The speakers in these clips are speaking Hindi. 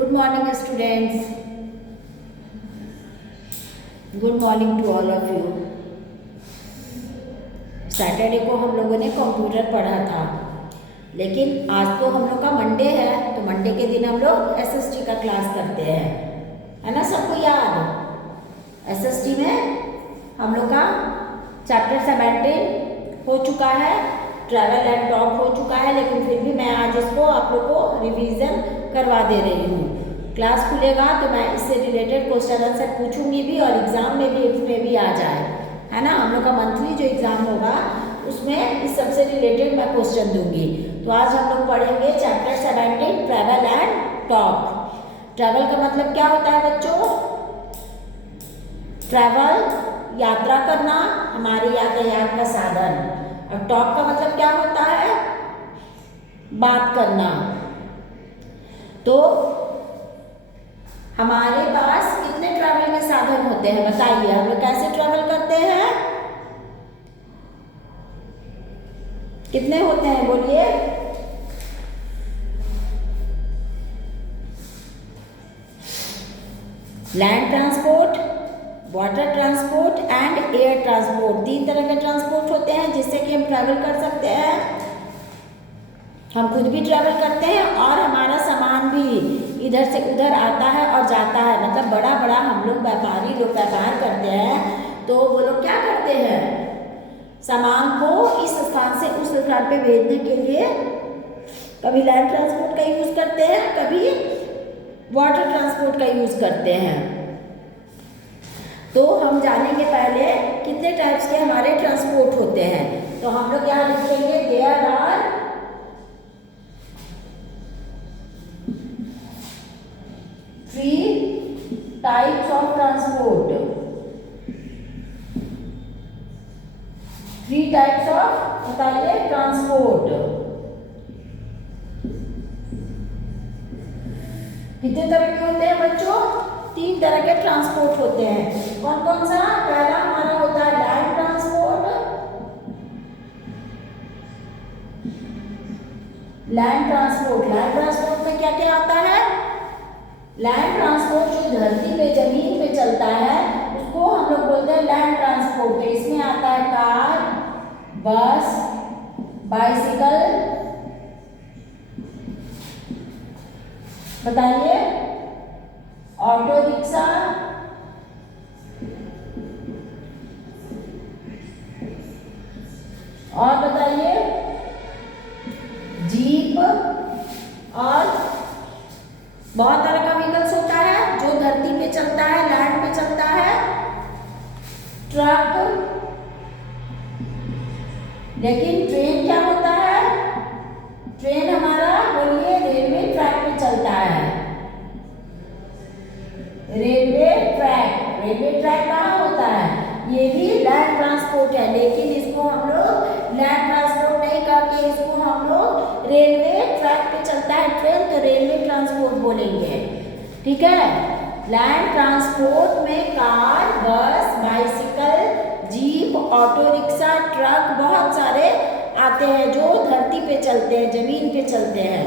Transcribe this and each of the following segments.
Good morning students, good morning to all of you. Saturday को हम लोगों ने कंप्यूटर पढ़ा था, लेकिन आज तो हम लोग का मंडे है, तो मंडे के दिन हम लोग एसएसटी का क्लास करते हैं, है ना सबको याद। एसएसटी में हम लोग का चैप्टर 17 हो चुका है, ट्रैवल एंड टॉक हो चुका है, लेकिन फिर भी मैं आज इसको आप लोग को रिवीजन करवा दे रही हूँ। क्लास खुलेगा तो मैं इससे रिलेटेड क्वेश्चन आंसर पूछूंगी भी, और एग्जाम में भी इसमें भी आ जाए, है ना। हम लोग का मंथली जो एग्जाम होगा उसमें इस सबसे रिलेटेड मैं क्वेश्चन दूंगी। तो आज हम लोग पढ़ेंगे chapter 17 travel and talk. Travel का मतलब क्या होता है बच्चों? ट्रैवल यात्रा करना, हमारे यातायात का साधन। और टॉक का मतलब क्या होता है? बात करना। तो हमारे पास कितने ट्रैवल के साधन होते हैं बताइए, हम लोग कैसे ट्रैवल करते हैं? कितने होते हैं बोलिए? Land transport, water transport and air transport. 3 तरह के ट्रांसपोर्ट होते हैं जिससे कि हम ट्रैवल कर सकते हैं। हम खुद भी ट्रैवल करते हैं और हमारा सामान भी इधर से उधर आता है और जाता है। मतलब बड़ा बड़ा हम लोग व्यापारी लोग व्यापार करते हैं, तो वो लोग क्या करते हैं, सामान को इस स्थान से उस स्थान पे भेजने के लिए कभी लैंड ट्रांसपोर्ट का यूज़ करते हैं, कभी वाटर ट्रांसपोर्ट का यूज़ करते हैं। तो हम जानेंगे पहले कितने टाइप्स के हमारे ट्रांसपोर्ट होते हैं। तो हम लोग यहाँ लिखेंगे there are 3 types of transport. 3 types of बताइए ट्रांसपोर्ट। कितने तरह के होते हैं बच्चों? 3 तरह के ट्रांसपोर्ट होते हैं। कौन कौन सा? पहला हमारा होता है लैंड ट्रांसपोर्ट। लैंड ट्रांसपोर्ट में क्या क्या आता है? लैंड ट्रांसपोर्ट जो धरती पे जमीन पे चलता है उसको हम लोग बोलते हैं लैंड ट्रांसपोर्ट। तो इसमें आता है कार, बस, बाइसिकल, बताइए, ऑटो रिक्शा, और बताइए जीप, और बहुत तरह का व्हीकल्स होता है जो धरती पे चलता है, लैंड पे चलता है, ट्रक। लेकिन ट्रेन क्या होता है? ट्रेन हमारा बोलिए रेलवे ट्रैक पे चलता है। रेलवे ट्रैक कहाँ होता है? ये भी लैंड ट्रांसपोर्ट है, लेकिन इसको हम लोग लैंड ट्रांसपोर्ट नहीं करके इसको हम लोग रेलवे ट्रैक पे चलता है ट्रेन, तो रेलवे ट्रांसपोर्ट बोलेंगे, ठीक है। लैंड ट्रांसपोर्ट में कार, बस, bicycle, jeep, auto rickshaw, truck बहुत सारे आते हैं जो धरती पे चलते हैं, जमीन पे चलते हैं।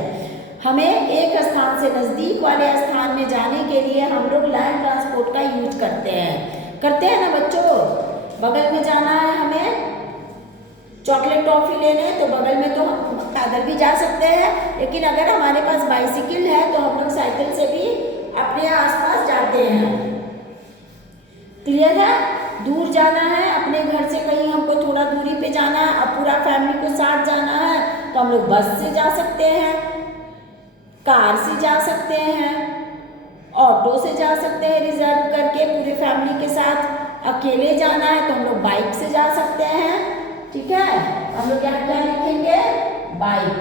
हमें एक स्थान से नज़दीक वाले स्थान में जाने के लिए हम लोग लैंड ट्रांसपोर्ट का यूज करते हैं ना बच्चों। बगल में जाना है हमें चॉकलेट टॉफी लेने, तो बगल में तो हम पैदल भी जा सकते हैं, लेकिन अगर हमारे पास बाइसिकल है तो हम लोग साइकिल से भी अपने आसपास जाते हैं। क्लियर है? दूर जाना है अपने घर से, कहीं हमको थोड़ा दूरी पे जाना है और पूरा फैमिली को साथ जाना है, तो हम लोग बस से जा सकते हैं, कार से जा सकते हैं, ऑटो से जा सकते हैं रिजर्व करके पूरे फैमिली के साथ। अकेले जाना है तो हम लोग बाइक से जा सकते हैं, ठीक है। हम लोग यहाँ क्या लिखेंगे? बाइक।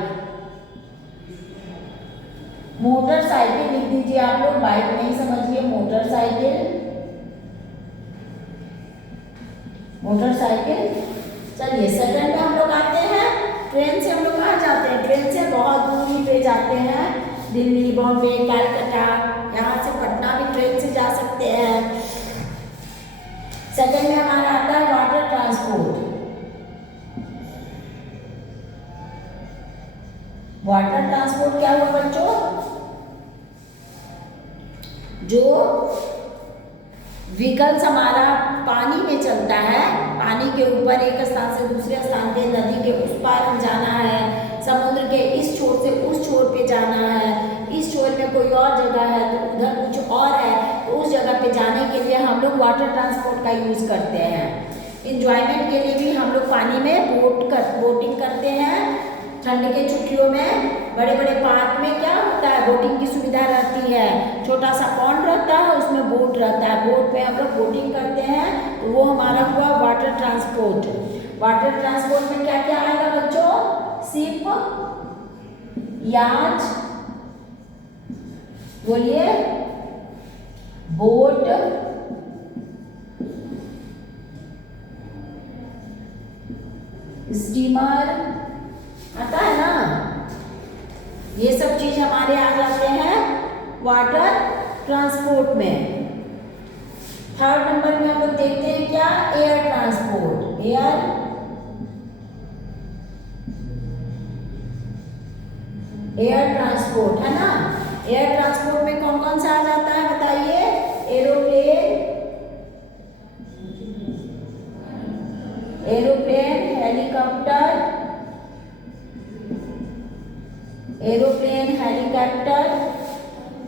मोटरसाइकिल लिख दीजिए आप लोग, बाइक नहीं समझिए, मोटरसाइकिल। चलिए सेकंड में हम लोग आते हैं ट्रेन से। हम लोग कहाँ जाते हैं? ट्रेन से बहुत दूरी पे जाते हैं, दिल्ली, बॉम्बे, कलकत्ता, यहाँ से पटना भी ट्रेन से जा सकते हैं। सेकंड में हमारा आता है वाटर ट्रांसपोर्ट। वाटर ट्रांसपोर्ट क्या हुआ बच्चों? जो व्हीकल्स हमारा पानी में चलता है, पानी के ऊपर एक स्थान से दूसरे स्थान पे, नदी के उस पार हम जाना है, समुद्र के इस छोर से उस छोर पे जाना है, इस छोर में कोई और जगह है तो उधर कुछ और है, तो उस जगह पे जाने के लिए हम लोग वाटर ट्रांसपोर्ट का यूज़ करते हैं। इंजॉयमेंट के लिए भी हम लोग पानी में बोटिंग करते हैं। ठंड के छुट्टियों में बड़े बड़े पार्क में क्या होता है, बोटिंग की सुविधा रहती है, छोटा सा पॉन्ड रहता है, उसमें बोट रहता है, बोट पे हम लोग बोटिंग करते हैं, तो वो हमारा हुआ वाटर ट्रांसपोर्ट। वाटर ट्रांसपोर्ट में क्या क्या आएगा बच्चों? शिप, याच, बोलिए, बोट, स्टीमर, आता है ना, ये सब चीज हमारे आ जाते हैं वाटर ट्रांसपोर्ट में। थर्ड नंबर में हम लोग देखते हैं क्या? Air transport. एयर ट्रांसपोर्ट है ना। एयर ट्रांसपोर्ट में कौन कौन सा आ जाता है बताइए? एरोप्लेन, हेलीकॉप्टर,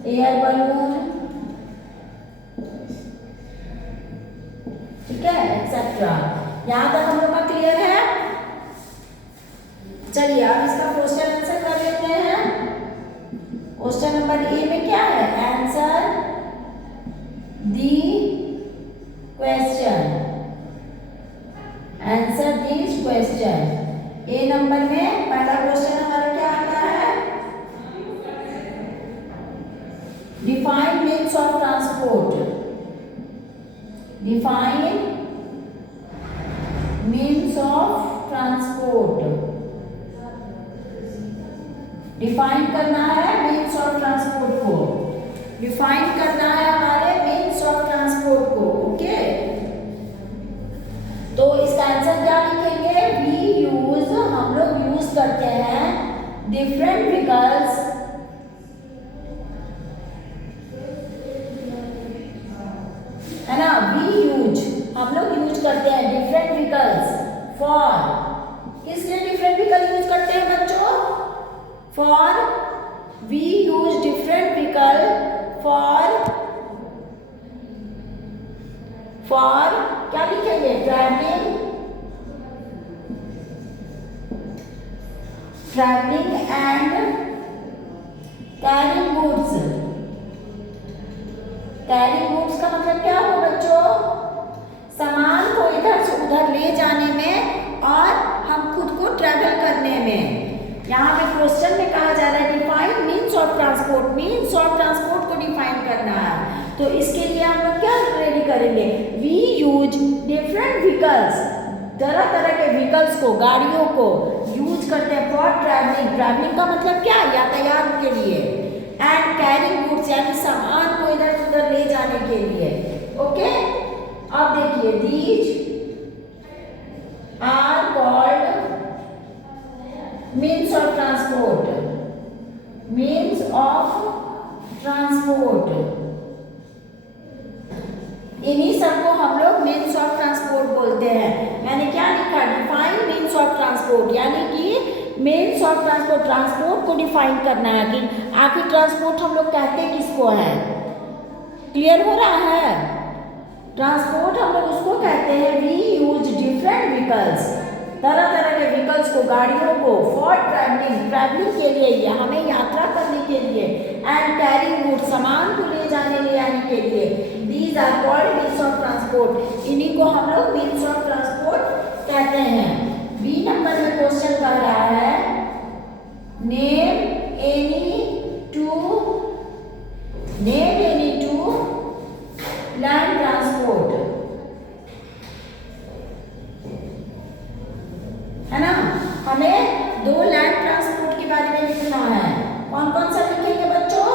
एयर बलून, ठीक है, एक्सेट्रा। यहां तक हम लोग का क्लियर है? चलिए अब इसका क्वेश्चन आंसर कर लेते हैं। क्वेश्चन नंबर ए में क्या है? Answer the question, answer this question. A number में पहला क्वेश्चन हमारा क्या आता है? Define means of transport. Define means of transport. Define करना है मीन्स ऑफ ट्रांसपोर्ट को, डिफाइन करना है हमारे मीन्स ऑफ ट्रांसपोर्ट को। ओके, तो इसका आंसर क्या लिखेंगे? वी यूज, हम लोग यूज करते हैं डिफरेंट व्हीकल्स, है ना। वी यूज, हम लोग यूज करते हैं डिफरेंट व्हीकल्स फॉर, किस लिए डिफरेंट व्हीकल यूज करते हैं बच्चों? For, we use different vehicle for क्या लिखेंगे? Travelling and carrying goods. Carrying goods का मतलब क्या हो बच्चों? सामान को इधर से उधर ले जाने में और हम खुद को ट्रैवल करने में। यहाँ पे क्वेश्चन में कहा जा रहा है define means of transport, means of transport को डिफाइन करना है। तो इसके लिए हम लोग क्या रेडी करेंगे? वी यूज डिफरेंट व्हीकल्स, तरह तरह के व्हीकल्स को, गाड़ियों को यूज करते हैं फॉर ट्रैवलिंग। ट्रैवलिंग का मतलब क्या? यातायात के लिए। एंड कैरिंग गुड्स, यानी सामान को इधर से उधर ले जाने के लिए। ओके, अब देखिए, these are called means of transport, means of transport. इन्हीं सबको हम लोग मीन्स ऑफ ट्रांसपोर्ट बोलते हैं। मैंने क्या लिखा? डिफाइन मीन्स ऑफ ट्रांसपोर्ट, यानी कि मीन्स ऑफ ट्रांसपोर्ट, ट्रांसपोर्ट को डिफाइन करना है कि आखिर ट्रांसपोर्ट हम लोग कहते किसको है। क्लियर हो रहा है? ट्रांसपोर्ट हम लोग उसको कहते हैं, वी यूज डिफरेंट व्हीकल्स, तरह तरह के व्हीकल्स को, गाड़ियों को, फॉर ट्रैवलिंग, ट्रैवलिंग के लिए, या हमें यात्रा करने के लिए, एंड कैरिंग गुड्स, सामान को ले जाने ले आने के लिए। These are called means of transport, इन्हीं को हम लोग मीन्स ऑफ ट्रांसपोर्ट कहते हैं। बी नंबर में क्वेश्चन कह रहा है name any two land transport, है ना। हमें 2 लैंड ट्रांसपोर्ट के बारे में लिखना है। कौन कौन सा लिखेंगे बच्चों?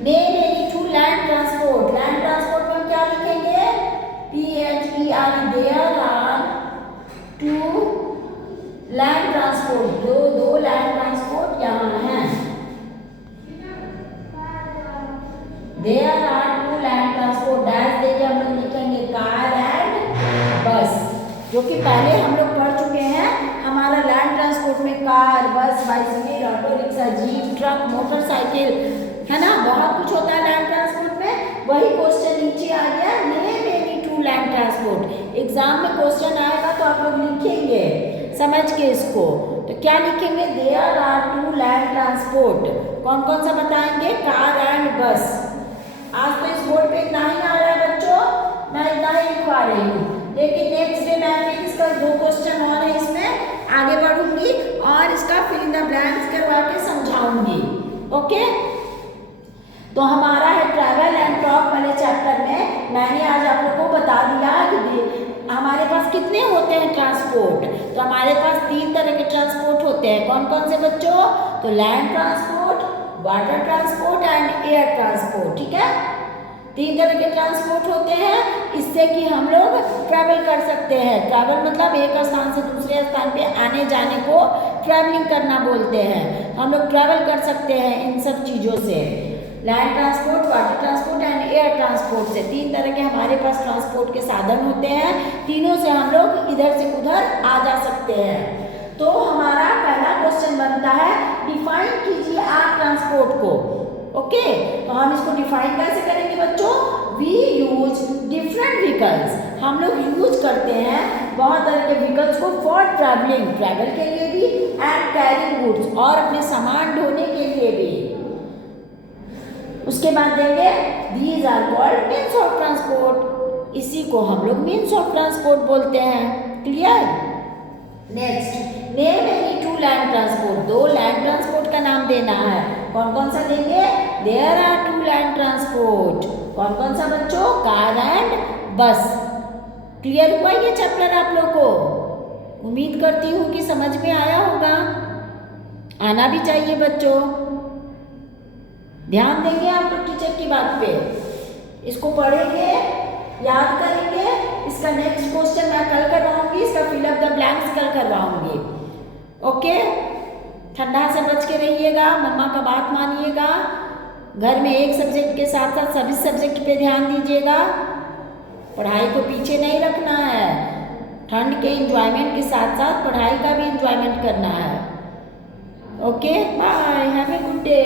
Name any two land transport. Land transport में हम क्या लिखेंगे? THERE, there are 2 land transport, दो लैंड ट्रांसपोर्ट यहाँ है। जो कि पहले हम लोग पढ़ चुके हैं। हमारा लैंड ट्रांसपोर्ट में कार, बस, bicycle, auto rickshaw, jeep, truck, motorcycle, है ना, बहुत कुछ होता है लैंड ट्रांसपोर्ट में। वही क्वेश्चन नीचे आ गया, name any two land transport. Exam में क्वेश्चन आएगा तो आप लोग लिखेंगे समझ के इसको। तो क्या लिखेंगे, there are two land transport. कौन कौन सा बताएंगे, कार एंड बस। आज तो इस बोर्ड पे इतना ही आ रहा है बच्चों, मैं इतना ही लिखवा रही हूँ, लेकिन नेक्स्ट डे मैं फिर इसका 2 क्वेश्चन और है, इसमें आगे बढ़ूंगी और इसका फिल इन द ब्लैंक्स करवा के समझाऊंगी। ओके, तो हमारा है ट्रैवल एंड टॉक वाले चैप्टर में मैंने आज आप लोगों को बता दिया कि हमारे पास कितने होते हैं ट्रांसपोर्ट। तो हमारे पास 3 तरह के ट्रांसपोर्ट होते हैं। कौन कौन से बच्चों, तो land transport, water transport and air transport. ठीक है, 3 तरह के ट्रांसपोर्ट होते हैं, इससे कि हम लोग ट्रैवल कर सकते हैं। ट्रैवल मतलब एक स्थान से दूसरे स्थान पे आने जाने को ट्रैवलिंग करना बोलते हैं। हम लोग ट्रैवल कर सकते हैं इन सब चीज़ों से, land transport, water transport and air transport से। 3 तरह के हमारे पास ट्रांसपोर्ट के साधन होते हैं, तीनों से हम लोग इधर से उधर आ जा सकते हैं। तो हमारा पहला क्वेश्चन बनता है, डिफाइन कीजिए आप ट्रांसपोर्ट को। ओके, तो हम इसको डिफाइन कैसे करेंगे बच्चों, वी यूज डिफरेंट व्हीकल्स। हम लोग यूज करते हैं बहुत तरह के व्हीकल्स को फॉर ट्रैवलिंग, ट्रैवल के लिए भी, एंड कैरिंग गुड्स, और अपने सामान ढोने के लिए भी। उसके बाद देंगे, these are called means of transport. इसी को हम लोग मीन्स ऑफ ट्रांसपोर्ट बोलते हैं। Clear. Next, name any two land transport. 2 land transport का नाम देना है। कौन कौन सा देंगे, देयर आर 2 लैंड ट्रांसपोर्ट। कौन कौन सा बच्चों, कार एंड बस। क्लियर हुआ ये चैप्टर आप लोग को? उम्मीद करती हूँ कि समझ में आया होगा, आना भी चाहिए बच्चों। ध्यान देंगे आप लोग टीचर की बात पे, इसको पढ़ेंगे, याद करेंगे। इसका नेक्स्ट क्वेश्चन मैं कल करवाऊंगी, इसका फिल अप द ब्लैंक्स कल करवाऊंगी। ओके, ठंडा से बच के रहिएगा, मम्मा का बात मानिएगा, घर में एक सब्जेक्ट के साथ साथ सभी सब्जेक्ट पे ध्यान दीजिएगा, पढ़ाई को पीछे नहीं रखना है। ठंड के एंजॉयमेंट के साथ साथ पढ़ाई का भी एंजॉयमेंट करना है। Okay, bye, have a good day.